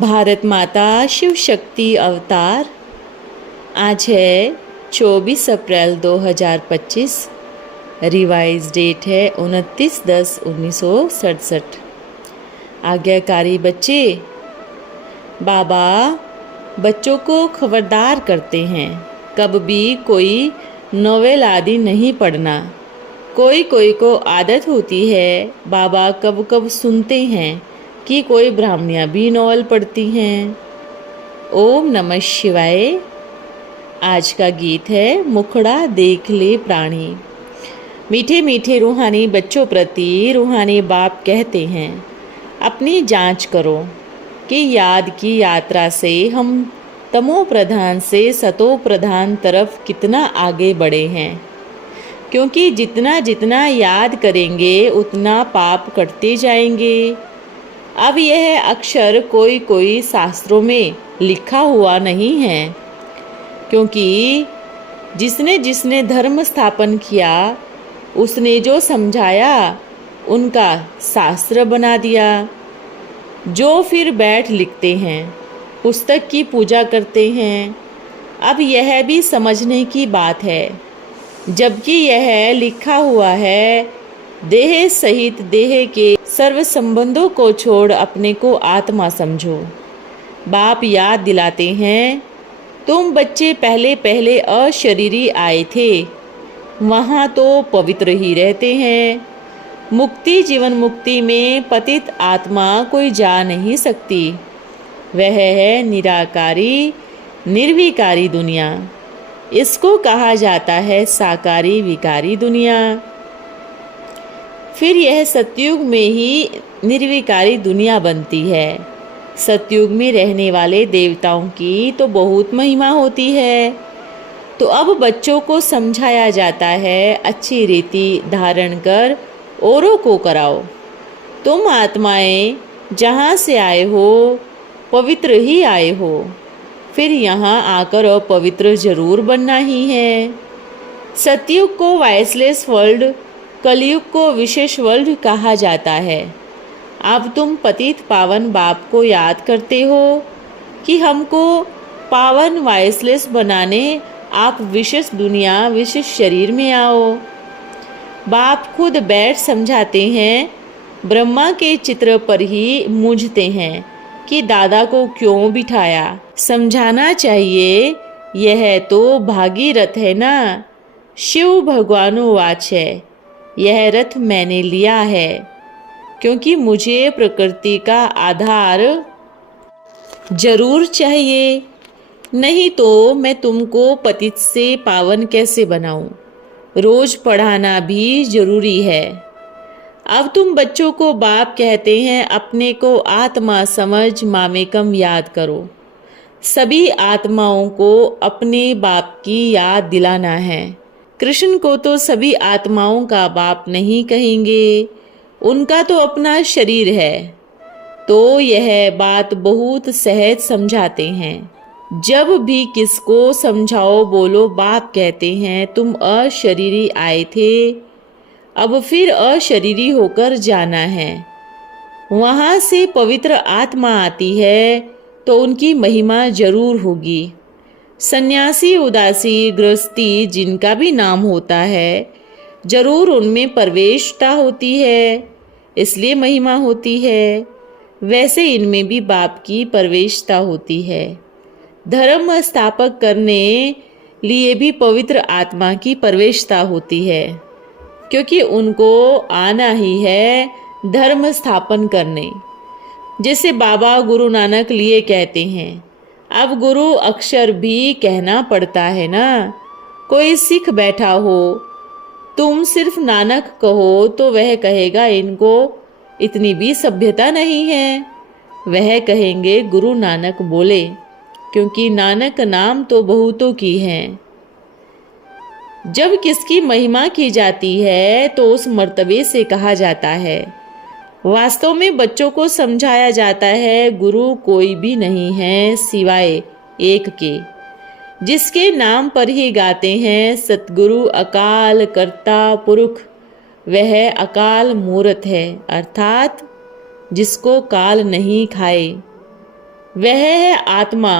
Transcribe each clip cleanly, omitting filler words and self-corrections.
भारत माता शिव शक्ति अवतार। आज है 24 अप्रैल 2025। रिवाइज डेट है 29/10/1967। आज्ञाकारी बच्चे, बाबा बच्चों को खबरदार करते हैं कब भी कोई नोवेल आदि नहीं पढ़ना। कोई कोई को आदत होती है, बाबा कब कब सुनते हैं कि कोई ब्राह्मणियाँ भी नॉवल पढ़ती हैं। ओम नमः शिवाय। आज का गीत है मुखड़ा देख ले प्राणी। मीठे मीठे रूहानी बच्चों प्रति रूहानी बाप कहते हैं, अपनी जांच करो कि याद की यात्रा से हम तमो प्रधान से सतो प्रधान तरफ कितना आगे बढ़े हैं। क्योंकि जितना जितना याद करेंगे उतना पाप कटते जाएंगे। अब यह अक्षर कोई कोई शास्त्रों में लिखा हुआ नहीं है, क्योंकि जिसने जिसने धर्म स्थापन किया उसने जो समझाया उनका शास्त्र बना दिया। जो फिर बैठ लिखते हैं, पुस्तक की पूजा करते हैं। अब यह भी समझने की बात है, जबकि यह लिखा हुआ है, देह सहित देह के सर्व संबंधों को छोड़ अपने को आत्मा समझो। बाप याद दिलाते हैं, तुम बच्चे पहले पहले अशरीरी आए थे, वहाँ तो पवित्र ही रहते हैं। मुक्ति जीवन मुक्ति में पतित आत्मा कोई जा नहीं सकती। वह है निराकारी निर्विकारी दुनिया। इसको कहा जाता है साकारी विकारी दुनिया। फिर यह सतयुग में ही निर्विकारी दुनिया बनती है। सतयुग में रहने वाले देवताओं की तो बहुत महिमा होती है। तो अब बच्चों को समझाया जाता है, अच्छी रीति धारण कर औरों को कराओ। तुम आत्माएं जहाँ से आए हो पवित्र ही आए हो, फिर यहाँ आकर अपवित्र जरूर बनना ही है। सतयुग को वाइसलेस वर्ल्ड, कलयुग को विशेष वर्ल्ड कहा जाता है। अब तुम पतित पावन बाप को याद करते हो कि हमको पावन वाइसलेस बनाने आप विशेष दुनिया विशेष शरीर में आओ। बाप खुद बैठ समझाते हैं, ब्रह्मा के चित्र पर ही मूझते हैं कि दादा को क्यों बिठाया। समझाना चाहिए, यह तो भागीरथ है ना। शिव भगवानो वाच है, यह रथ मैंने लिया है, क्योंकि मुझे प्रकृति का आधार जरूर चाहिए, नहीं तो मैं तुमको पतित से पावन कैसे बनाऊं। रोज पढ़ाना भी जरूरी है। अब तुम बच्चों को बाप कहते हैं, अपने को आत्मा समझ मामेकम याद करो। सभी आत्माओं को अपने बाप की याद दिलाना है। कृष्ण को तो सभी आत्माओं का बाप नहीं कहेंगे, उनका तो अपना शरीर है। तो यह बात बहुत सहज समझाते हैं। जब भी किसको समझाओ बोलो, बाप कहते हैं, तुम अशरीरी आए थे, अब फिर अशरीरी होकर जाना है। वहाँ से पवित्र आत्मा आती है तो उनकी महिमा जरूर होगी। सन्यासी उदासी गृहस्थी जिनका भी नाम होता है, जरूर उनमें प्रवेशता होती है, इसलिए महिमा होती है। वैसे इनमें भी बाप की प्रवेशता होती है। धर्म स्थापक करने लिए भी पवित्र आत्मा की प्रवेशता होती है, क्योंकि उनको आना ही है धर्म स्थापन करने। जैसे बाबा गुरु नानक लिए कहते हैं, अब गुरु अक्षर भी कहना पड़ता है ना। कोई सिख बैठा हो, तुम सिर्फ नानक कहो तो वह कहेगा, इनको इतनी भी सभ्यता नहीं है। वह कहेंगे गुरु नानक बोले, क्योंकि नानक नाम तो बहुतों की है। जब किसकी महिमा की जाती है तो उस मर्तबे से कहा जाता है। वास्तव में बच्चों को समझाया जाता है, गुरु कोई भी नहीं है सिवाय एक के, जिसके नाम पर ही गाते हैं, सतगुरु अकाल करता पुरुष वह अकाल मूर्त है, अर्थात जिसको काल नहीं खाए। वह है आत्मा।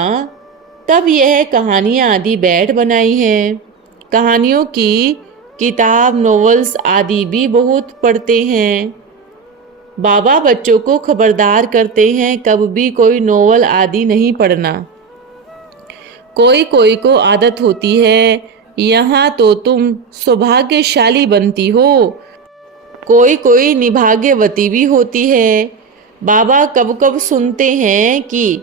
तब यह कहानियाँ आदि बैठ बनाई हैं। कहानियों की किताब, नॉवेल्स आदि भी बहुत पढ़ते हैं। बाबा बच्चों को खबरदार करते हैं, कब भी कोई नॉवल आदि नहीं पढ़ना। कोई कोई को आदत होती है, यहाँ तो तुम सौभाग्यशाली बनती हो, कोई कोई निभाग्यवती भी होती है। बाबा कब कब सुनते हैं कि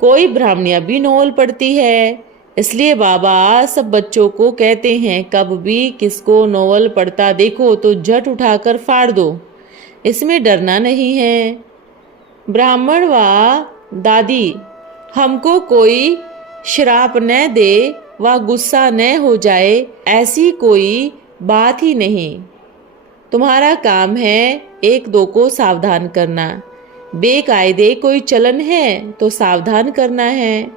कोई ब्राह्मणिया भी नॉवल पढ़ती है, इसलिए बाबा सब बच्चों को कहते हैं, कब भी किसको नॉवल पढ़ता देखो तो झट उठाकर फाड़ दो, इसमें डरना नहीं है। ब्राह्मण व दादी हमको कोई श्राप न दे व गुस्सा न हो जाए, ऐसी कोई बात ही नहीं। तुम्हारा काम है एक दो को सावधान करना। बेकायदे कोई चलन है तो सावधान करना है।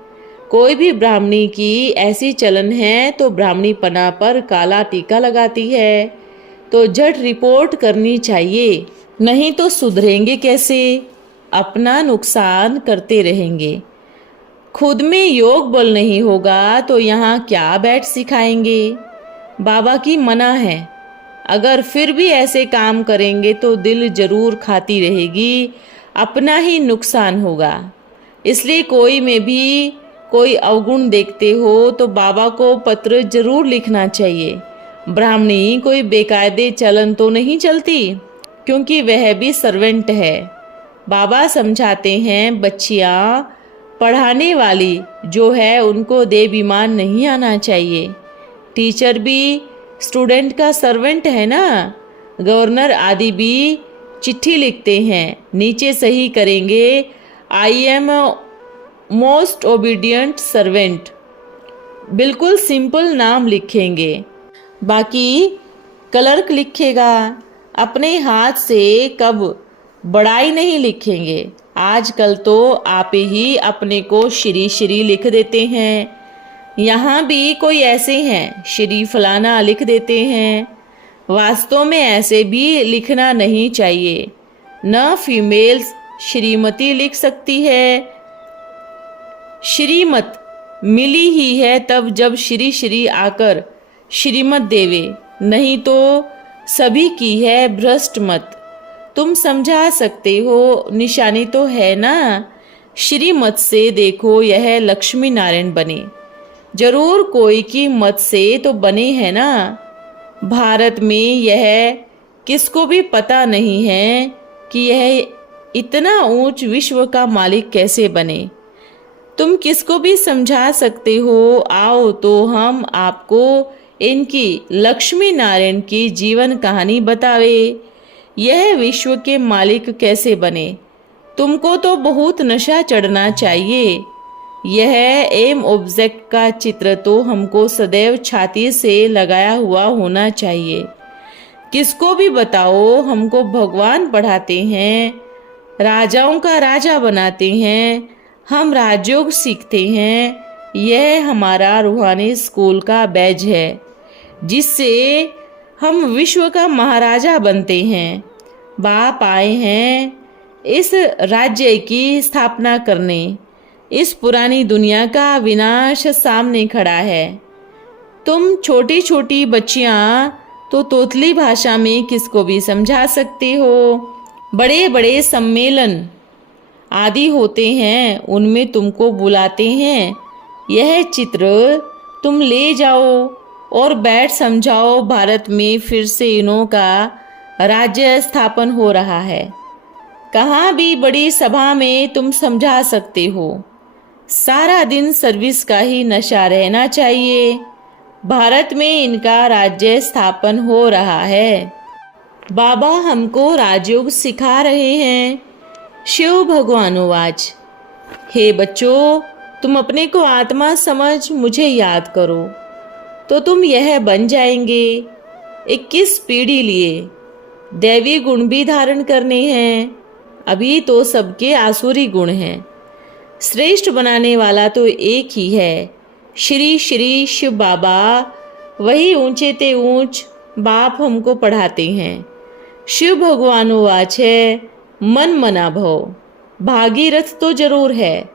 कोई भी ब्राह्मणी की ऐसी चलन है तो ब्राह्मणीपना पर काला टीका लगाती है, तो झट रिपोर्ट करनी चाहिए, नहीं तो सुधरेंगे कैसे, अपना नुकसान करते रहेंगे। खुद में योग बल नहीं होगा तो यहाँ क्या बैठ सिखाएंगे। बाबा की मना है, अगर फिर भी ऐसे काम करेंगे तो दिल जरूर खाती रहेगी, अपना ही नुकसान होगा। इसलिए कोई में भी कोई अवगुण देखते हो तो बाबा को पत्र जरूर लिखना चाहिए। ब्राह्मणी कोई बेकायदे चलन तो नहीं चलती, क्योंकि वह भी सर्वेंट है। बाबा समझाते हैं, बच्चियाँ पढ़ाने वाली जो है उनको देवाभिमान नहीं आना चाहिए। टीचर भी स्टूडेंट का सर्वेंट है ना। गवर्नर आदि भी चिट्ठी लिखते हैं, नीचे सही करेंगे, I am most obedient servant, बिल्कुल सिंपल नाम लिखेंगे। बाकी क्लर्क लिखेगा, अपने हाथ से कब बड़ाई नहीं लिखेंगे। आजकल तो आप ही अपने को श्री श्री लिख देते हैं। यहाँ भी कोई ऐसे हैं, श्री फलाना लिख देते हैं। वास्तव में ऐसे भी लिखना नहीं चाहिए। न फीमेल श्रीमती लिख सकती है। श्रीमत मिली ही है तब जब श्री श्री आकर श्रीमत देवे, नहीं तो सभी की है भ्रष्ट मत। तुम समझा सकते हो, निशानी तो है ना। श्रीमत से देखो यह लक्ष्मी नारायण बने, जरूर कोई की मत से तो बने हैं ना। भारत में यह किसको भी पता नहीं है कि यह इतना ऊंच विश्व का मालिक कैसे बने। तुम किसको भी समझा सकते हो, आओ तो हम आपको इनकी लक्ष्मी नारायण की जीवन कहानी बतावे, यह विश्व के मालिक कैसे बने। तुमको तो बहुत नशा चढ़ना चाहिए। यह एम ऑब्जेक्ट का चित्र तो हमको सदैव छाती से लगाया हुआ होना चाहिए। किसको भी बताओ, हमको भगवान पढ़ाते हैं, राजाओं का राजा बनाते हैं, हम राजयोग सीखते हैं। यह हमारा रूहानी स्कूल का बैज है, जिससे हम विश्व का महाराजा बनते हैं। बाप आए हैं इस राज्य की स्थापना करने। इस पुरानी दुनिया का विनाश सामने खड़ा है। तुम छोटी छोटी बच्चियां तो तोतली भाषा में किसको भी समझा सकते हो। बड़े बड़े सम्मेलन आदि होते हैं, उनमें तुमको बुलाते हैं। यह चित्र तुम ले जाओ और बैठ समझाओ, भारत में फिर से इन्हों का राज्य स्थापन हो रहा है। कहाँ भी बड़ी सभा में तुम समझा सकते हो। सारा दिन सर्विस का ही नशा रहना चाहिए। भारत में इनका राज्य स्थापन हो रहा है। बाबा हमको राजयोग सिखा रहे हैं। शिव भगवानुवाच, हे बच्चों, तुम अपने को आत्मा समझ मुझे याद करो तो तुम यह बन जाएंगे। 21 पीढ़ी लिए दैवी गुण भी धारण करने हैं। अभी तो सबके आसुरी गुण हैं। श्रेष्ठ बनाने वाला तो एक ही है, श्री श्री शिव बाबा। वही ऊंचे ते ऊंच, बाप हमको पढ़ाते हैं। शिव भगवान वाच है मन मना भव। भागीरथ तो जरूर है।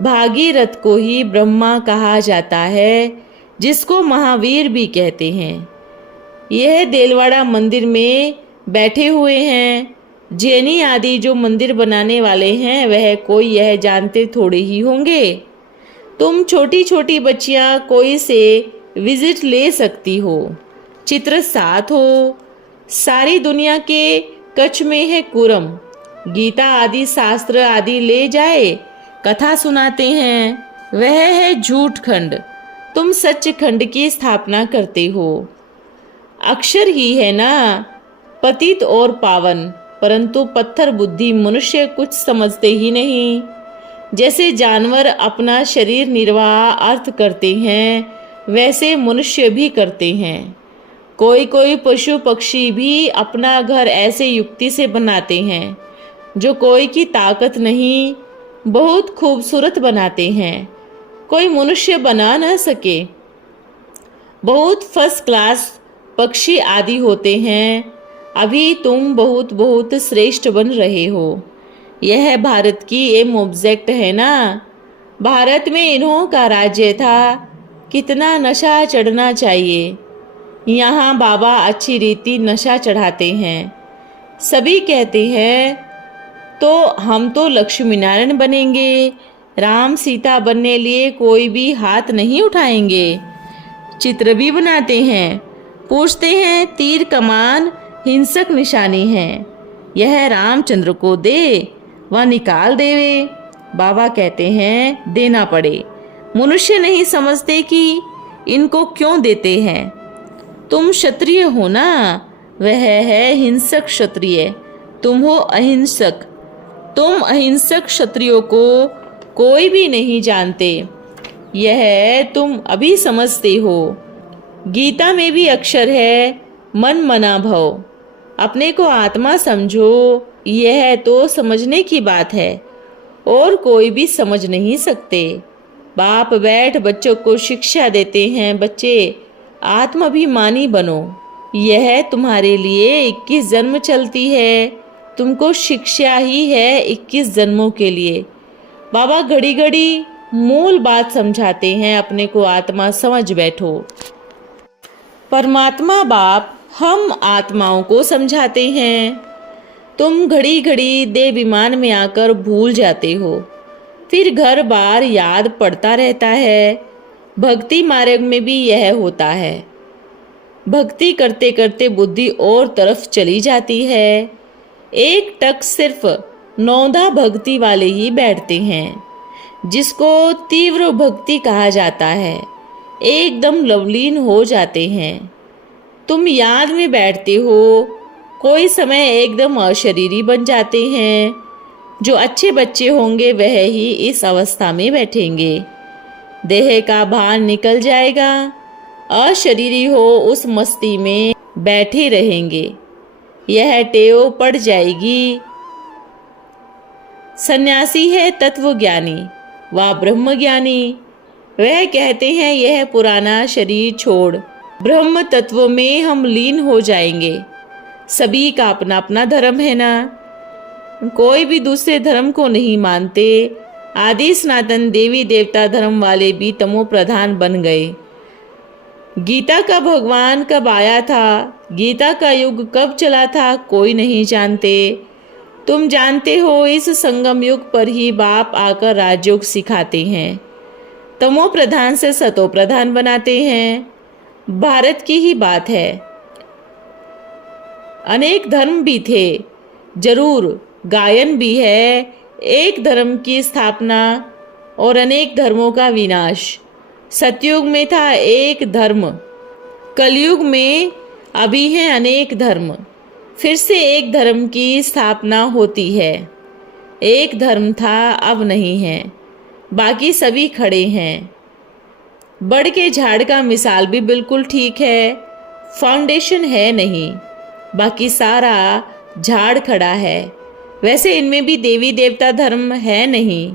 भागीरथ को ही ब्रह्मा कहा जाता है, जिसको महावीर भी कहते हैं। यह देलवाड़ा मंदिर में बैठे हुए हैं। जैनी आदि जो मंदिर बनाने वाले हैं वह कोई यह जानते थोड़े ही होंगे। तुम छोटी छोटी बच्चियां कोई से विजिट ले सकती हो। चित्र साथ हो। सारी दुनिया के कच्छ में है कुरम। गीता आदि शास्त्र आदि ले जाए कथा सुनाते हैं, वह है झूठ खंड। तुम सच खंड की स्थापना करते हो। अक्षर ही है ना पतित और पावन, परंतु पत्थर बुद्धि मनुष्य कुछ समझते ही नहीं। जैसे जानवर अपना शरीर निर्वाह अर्थ करते हैं, वैसे मनुष्य भी करते हैं। कोई कोई पशु पक्षी भी अपना घर ऐसे युक्ति से बनाते हैं जो कोई की ताकत नहीं, बहुत खूबसूरत बनाते हैं, कोई मनुष्य बना न सके। बहुत फर्स्ट क्लास पक्षी आदि होते हैं। अभी तुम बहुत बहुत श्रेष्ठ बन रहे हो। यह भारत की एम ऑब्जेक्ट है ना। भारत में इन्हों का राज्य था। कितना नशा चढ़ना चाहिए। यहाँ बाबा अच्छी रीति नशा चढ़ाते हैं। सभी कहते हैं तो हम तो लक्ष्मी नारायण बनेंगे, राम सीता बनने लिए कोई भी हाथ नहीं उठाएंगे। चित्र भी बनाते हैं। पूछते हैं तीर कमान हिंसक निशानी है, यह रामचंद्र को दे वह निकाल देवे। बाबा कहते हैं देना पड़े। मनुष्य नहीं समझते कि इनको क्यों देते हैं। तुम क्षत्रिय हो ना, वह है हिंसक क्षत्रिय, तुम हो अहिंसक। तुम अहिंसक क्षत्रियों को कोई भी नहीं जानते, यह तुम अभी समझते हो। गीता में भी अक्षर है मन मना भव। अपने को आत्मा समझो, यह तो समझने की बात है और कोई भी समझ नहीं सकते। बाप बैठ बच्चों को शिक्षा देते हैं, बच्चे आत्माभिमानी बनो। यह तुम्हारे लिए 21 जन्म चलती है। तुमको शिक्षा ही है 21 जन्मों के लिए। बाबा घड़ी घड़ी मूल बात समझाते हैं, अपने को आत्मा समझ बैठो। परमात्मा बाप हम आत्माओं को समझाते हैं। तुम घड़ी घड़ी देह विमान में आकर भूल जाते हो, फिर घर बार याद पड़ता रहता है। भक्ति मार्ग में भी यह होता है। भक्ति करते करते बुद्धि और तरफ चली जाती है। एक टक सिर्फ नौधा भक्ति वाले ही बैठते हैं, जिसको तीव्र भक्ति कहा जाता है। एकदम लवलीन हो जाते हैं। तुम याद में बैठते हो, कोई समय एकदम अशरीरी बन जाते हैं। जो अच्छे बच्चे होंगे वह ही इस अवस्था में बैठेंगे। देह का भान निकल जाएगा, अशरीरी हो उस मस्ती में बैठे रहेंगे। यह टेव पड़ जाएगी। सन्यासी है तत्वज्ञानी व ब्रह्मज्ञानी। वह कहते हैं यह पुराना शरीर छोड़ ब्रह्म तत्व में हम लीन हो जाएंगे। सभी का अपना अपना धर्म है ना, कोई भी दूसरे धर्म को नहीं मानते। आदि सनातन देवी देवता धर्म वाले भी तमो प्रधान बन गए। गीता का भगवान कब आया था, गीता का युग कब चला था, कोई नहीं जानते। तुम जानते हो इस संगम युग पर ही बाप आकर राजयोग सिखाते हैं। तमो प्रधान से सतो प्रधान बनाते हैं। भारत की ही बात है। अनेक धर्म भी थे, जरूर गायन भी है। एक धर्म की स्थापना और अनेक धर्मों का विनाश। सतयुग में था एक धर्म, कलयुग में अभी हैं अनेक धर्म। फिर से एक धर्म की स्थापना होती है। एक धर्म था अब नहीं है, बाकी सभी खड़े हैं। बड़ के झाड़ का मिसाल भी बिल्कुल ठीक है। फाउंडेशन है नहीं, बाकी सारा झाड़ खड़ा है। वैसे इनमें भी देवी देवता धर्म है नहीं।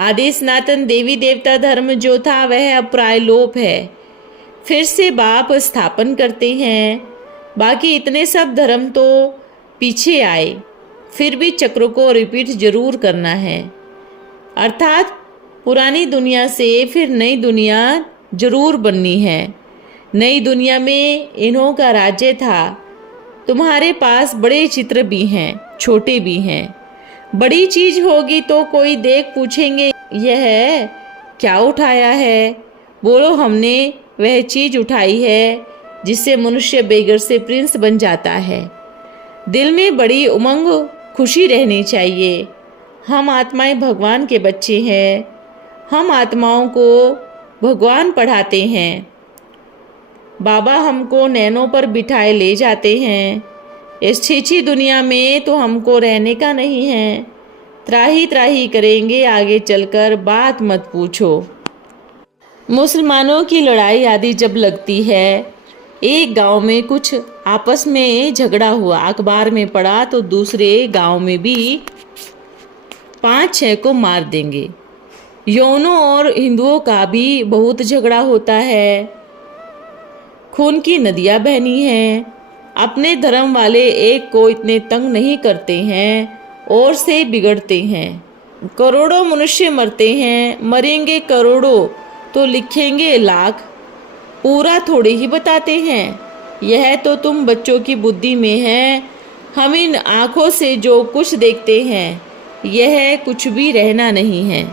आदि सनातन देवी देवता धर्म जो था वह अब प्राय लोप है। फिर से बाप स्थापन करते हैं। बाकी इतने सब धर्म तो पीछे आए, फिर भी चक्र को रिपीट जरूर करना है। अर्थात पुरानी दुनिया से फिर नई दुनिया जरूर बननी है। नई दुनिया में इन्हों का राज्य था। तुम्हारे पास बड़े चित्र भी हैं, छोटे भी हैं। बड़ी चीज होगी तो कोई देख पूछेंगे यह क्या उठाया है। बोलो हमने वह चीज उठाई है जिससे मनुष्य बेगर से प्रिंस बन जाता है। दिल में बड़ी उमंग खुशी रहनी चाहिए। हम आत्माएं भगवान के बच्चे हैं। हम आत्माओं को भगवान पढ़ाते हैं। बाबा हमको नैनों पर बिठाए ले जाते हैं। इस छीछी दुनिया में तो हमको रहने का नहीं है। त्राही त्राही करेंगे आगे चलकर, बात मत पूछो। मुसलमानों की लड़ाई आदि जब लगती है, एक गांव में कुछ आपस में झगड़ा हुआ, अखबार में पड़ा तो दूसरे गांव में भी 5-6 को मार देंगे। यौनों और हिंदुओं का भी बहुत झगड़ा होता है। खून की नदियां बहनी हैं। अपने धर्म वाले एक को इतने तंग नहीं करते हैं और से बिगड़ते हैं। करोड़ों मनुष्य मरते हैं, मरेंगे करोड़ों तो लिखेंगे लाख, पूरा थोड़े ही बताते हैं। यह तो तुम बच्चों की बुद्धि में है। हम इन आँखों से जो कुछ देखते हैं यह कुछ भी रहना नहीं है।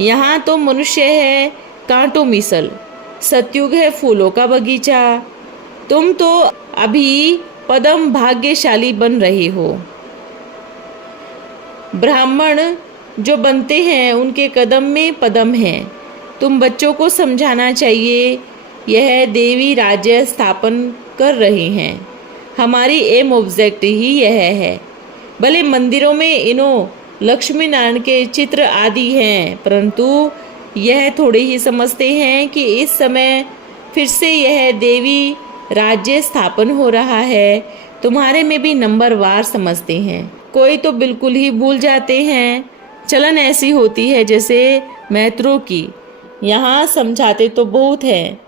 यहाँ तो मनुष्य है कांटों मिसल, सतयुग है फूलों का बगीचा। तुम तो अभी पदम भाग्यशाली बन रहे हो। ब्राह्मण जो बनते हैं उनके कदम में पदम है। तुम बच्चों को समझाना चाहिए यह देवी राज्य स्थापन कर रहे हैं। हमारी एम ऑब्जेक्ट ही यह है। भले मंदिरों में इन्हों लक्ष्मी नारायण के चित्र आदि हैं, परंतु यह थोड़े ही समझते हैं कि इस समय फिर से यह देवी राज्य स्थापन हो रहा है। तुम्हारे में भी नंबर वार समझते हैं, कोई तो बिल्कुल ही भूल जाते हैं। चलन ऐसी होती है जैसे मैत्रों की। यहाँ समझाते तो बहुत है,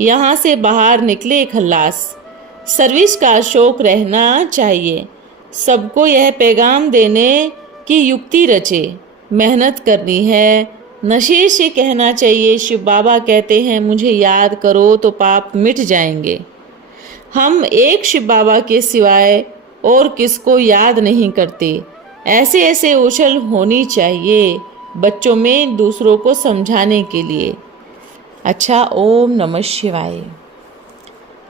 यहाँ से बाहर निकले खल्लास। सर्विस का शौक रहना चाहिए। सबको यह पैगाम देने की युक्ति रचे। मेहनत करनी है। नशे से कहना चाहिए शिव बाबा कहते हैं मुझे याद करो तो पाप मिट जाएंगे। हम एक शिव बाबा के सिवाय और किसको याद नहीं करते। ऐसे ऐसे उछल होनी चाहिए बच्चों में दूसरों को समझाने के लिए। अच्छा, ओम नमः शिवाय।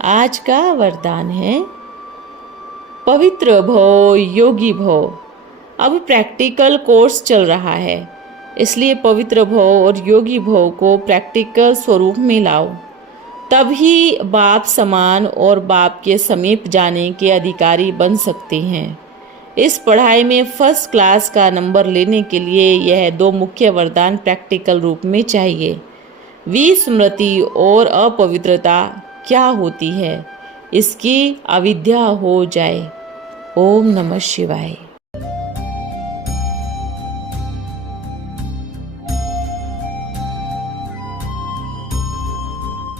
आज का वरदान है पवित्र भव, योगी भव। अब प्रैक्टिकल कोर्स चल रहा है, इसलिए पवित्र भव और योगी भव को प्रैक्टिकल स्वरूप में लाओ, तभी बाप समान और बाप के समीप जाने के अधिकारी बन सकते हैं। इस पढ़ाई में फर्स्ट क्लास का नंबर लेने के लिए यह 2 मुख्य वरदान प्रैक्टिकल रूप में चाहिए। विस्मृति और अपवित्रता क्या होती है, इसकी अविद्या हो जाए। ओम नमः शिवाय।